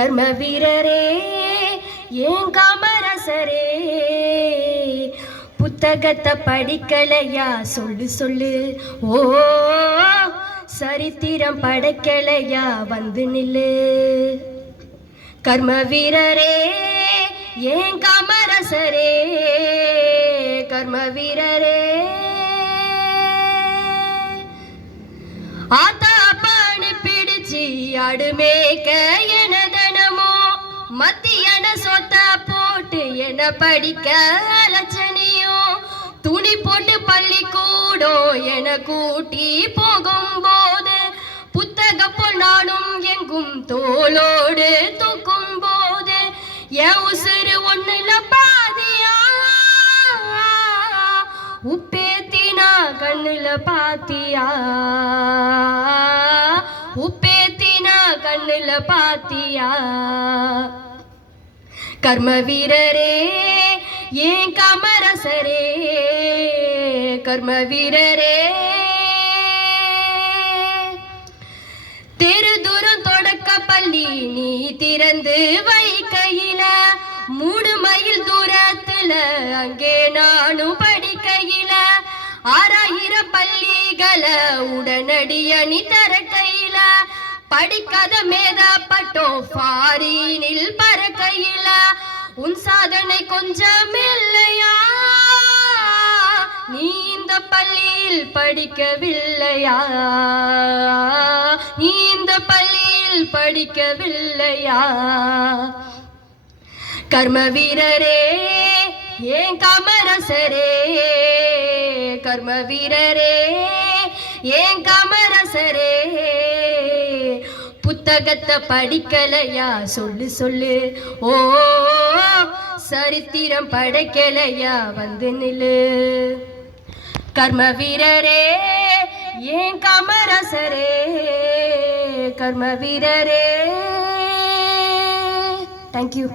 கர்ம வீரரே ஏன் காமரசரே, புத்தகத்தை படிக்கலையா சொல்லு சொல்லு. ஓ சரித்திரம் படைக்கலையா வந்து நில்லு. கர்ம வீரரே ஏன் காமரசரே, கர்ம வீரரே ஆத்தா பானு பிடிச்சி அடுமேக்க எனதனமோ, மத்தியான சொத்த போட்டு என்ன படிக்க அலட்சணியோ, துணி போட்டு பள்ளிக்கூடம் என கூட்டி போகும்போது, புத்தக போல் நானும் எங்கும் தோளோடு தூக்கும் போது, என் உசுறு ஒண்ணுல பாதியா உப்பேத்தினா கண்ணுல பாத்தியா, உப்பேத்தினா கண்ணுல பாத்தியா. கர்ம வீரரே ஏன் காமரசரே, கர்ம வீரரே தெரு தூரம் தொடக்க பள்ளி நீ திறந்து வைக்கையில, 3 மைல் தூரத்துல அங்கே நானும் படிக்கையில, 6000 பள்ளிகளை உடனடிய நீ தரக்கையில, படிக்காத மேதாப்பட்டோம் ஃபாரினில் பறக்கையில, உன் சாதனை கொஞ்சம் இல்லையா, நீ இந்த பள்ளியில் படிக்கவில்லையா, நீ இந்த பள்ளியில் படிக்கவில்லையா. கர்ம வீரரே ஏன் காமரசரே, கர்ம வீரரே ஏன் காமரசரே, புத்தகத்தை படிக்கலையா சொல்லு சொல்லு. ஓ சரித்திரம் படைக்கலையா வந்து நில்லு. கர்ம வீரரே ஏன் காமரசரே, கர்ம வீரரே. தேங்க்யூ.